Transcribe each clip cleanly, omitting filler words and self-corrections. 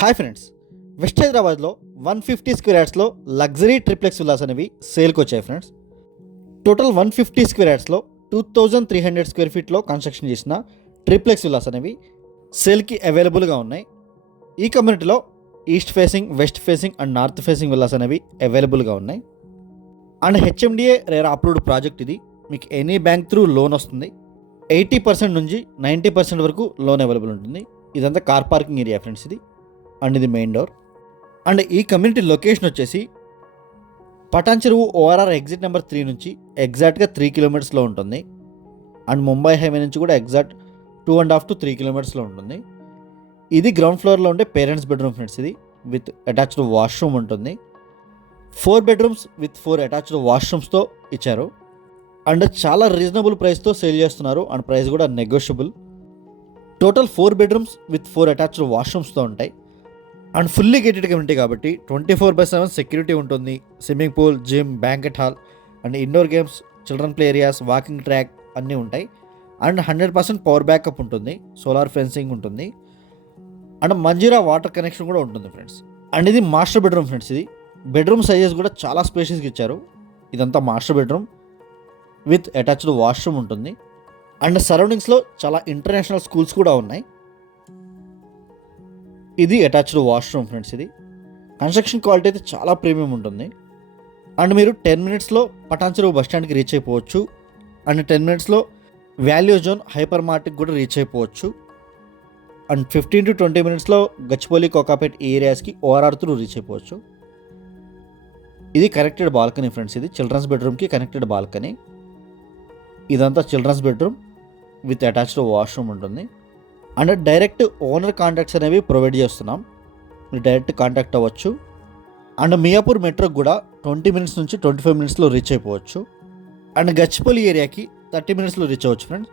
Hi friends, west హైదరాబాద్లో 150 square యార్డ్స్లో luxury triplex villas అనేవి సేల్కి వచ్చాయి ఫ్రెండ్స్. టోటల్ 150 స్క్వేర్ యార్డ్స్లో 2300 స్క్వేర్ ఫీట్లో కన్స్ట్రక్షన్ చేసిన ట్రిప్లెక్స్ విల్లాస్ అనేవి సేల్కి అవైలబుల్గా ఉన్నాయి. ఈ కమ్యూనిటీలో east facing, west facing and north facing villas అనేవి అవైలబుల్గా ఉన్నాయి. And HMDA RERA approved project ఇది. మీకు ఎనీ బ్యాంక్ త్రూ లోన్ వస్తుంది. 80% నుంచి 90% వరకు లోన్ అవైలబుల్ ఉంటుంది. ఇదంతా కార్ పార్కింగ్ ఏరియా ఫ్రెండ్స్ ఇది. అండ్ ఇది మెయిన్ డోర్. అండ్ ఈ కమ్యూనిటీ లొకేషన్ వచ్చేసి పటాన్ చెరువు ఓఆర్ఆర్ ఎగ్జిట్ నెంబర్ 3 నుంచి ఎగ్జాక్ట్గా 3 కిలోమీటర్స్లో ఉంటుంది. అండ్ ముంబై హైవే నుంచి కూడా ఎగ్జాక్ట్ 2.5 to 3 కిలోమీటర్స్లో ఉంటుంది. ఇది గ్రౌండ్ ఫ్లోర్లో ఉండే పేరెంట్స్ బెడ్రూమ్ ఫ్రెండ్స్ ఇది. విత్ అటాచ్డ్ వాష్రూమ్ ఉంటుంది. 4 బెడ్రూమ్స్ విత్ 4 అటాచ్డ్ వాష్రూమ్స్తో ఇచ్చారు. అండ్ చాలా రీజనబుల్ ప్రైస్తో సేల్ చేస్తున్నారు. అండ్ ప్రైస్ కూడా negotiable. Total 4 bedrooms with 4 attached వాష్రూమ్స్తో ఉంటాయి. అండ్ ఫుల్లీ గేటెడ్ కమ్యూనిటీ కాబట్టి 24/7 సెక్యూరిటీ ఉంటుంది. Swimming pool, gym, banquet hall and indoor games, children play areas, walking track అన్నీ ఉంటాయి. అండ్ 100% పవర్ బ్యాకప్ ఉంటుంది. సోలార్ ఫెన్సింగ్ ఉంటుంది. అండ్ మంజీరా వాటర్ కనెక్షన్ కూడా ఉంటుంది ఫ్రెండ్స్. అండ్ ఇది మాస్టర్ బెడ్రూమ్ ఫ్రెండ్స్ ఇది. బెడ్రూమ్ సైజెస్ కూడా చాలా స్పేషియస్గా ఇచ్చారు. ఇదంతా master bedroom with attached washroom ఉంటుంది. అండ్ సరౌండింగ్స్లో చాలా ఇంటర్నేషనల్ స్కూల్స్ కూడా ఉన్నాయి. ఇది అటాచ్డ్ వాష్రూమ్ ఫ్రెండ్స్ ఇది. కన్స్ట్రక్షన్ క్వాలిటీ అయితే చాలా ప్రీమియం ఉంటుంది. అండ్ మీరు 10 మినిట్స్లో పటాన్ చెరువు బస్ స్టాండ్కి రీచ్ అయిపోవచ్చు. అండ్ 10 మినిట్స్లో వాల్యూ జోన్ హైపర్ మార్ట్కి కూడా రీచ్ అయిపోవచ్చు. అండ్ 15 to 20 మినిట్స్లో గచ్చిబౌలి, కోకాపేట్ ఈ ఏరియాస్కి ఓఆర్ఆర్ త్రూ రీచ్ అయిపోవచ్చు. ఇది కనెక్టెడ్ బాల్కనీ ఫ్రెండ్స్ ఇది. చిల్డ్రన్స్ బెడ్రూమ్కి కనెక్టెడ్ బాల్కనీ. ఇదంతా children's bedroom with attached washroom ఉంటుంది. అండ్ డైరెక్ట్ ఓనర్ కాంటాక్ట్స్ అనేవి ప్రొవైడ్ చేస్తున్నాం. మీరు డైరెక్ట్ కాంటాక్ట్ అవ్వచ్చు. అండ్ మియాపూర్ మెట్రోకి కూడా 20 మినిట్స్ నుంచి 25 మినిట్స్లో రీచ్ అయిపోవచ్చు. అండ్ గచ్చిబౌలి ఏరియాకి 30 మినిట్స్లో రీచ్ అవ్వచ్చు ఫ్రెండ్స్.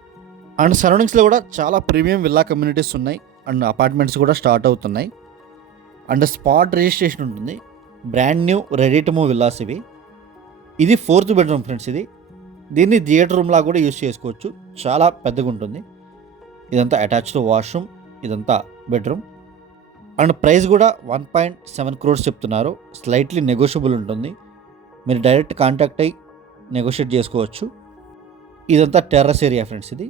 అండ్ సరౌండింగ్స్లో కూడా చాలా ప్రీమియం విల్లా కమ్యూనిటీస్ ఉన్నాయి. అండ్ అపార్ట్మెంట్స్ కూడా స్టార్ట్ అవుతున్నాయి. అండ్ స్పాట్ రిజిస్ట్రేషన్ ఉంటుంది. Brand new ready to move villas ఇవి. ఇది 4th బెడ్రూమ్ ఫ్రెండ్స్ ఇది. దీన్ని థియేటర్ రూమ్లా కూడా యూజ్ చేసుకోవచ్చు. చాలా పెద్దగా ఉంటుంది. ఇదంతా అటాచ్డ్ వాష్రూమ్, ఇదంతా బెడ్రూమ్. అండ్ ప్రైస్ కూడా 1.7 crores చెప్తున్నారు. స్లైట్లీ నెగోషియబుల్ ఉంటుంది. మీరు డైరెక్ట్ కాంటాక్ట్ అయ్యి నెగోషియేట్ చేసుకోవచ్చు. ఇదంతా టెర్రస్ ఏరియా ఫ్రెండ్స్ ఇది.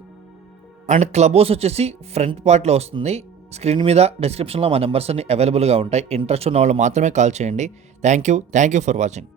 అండ్ క్లబ్ హౌస్ వచ్చేసి ఫ్రంట్ పార్ట్లో వస్తుంది. స్క్రీన్ మీద డిస్క్రిప్షన్లో మా నెంబర్స్ అన్ని అవైలబుల్గా ఉంటాయి. ఇంట్రెస్ట్ ఉన్న వాళ్ళు మాత్రమే కాల్ చేయండి. Thank you for watching.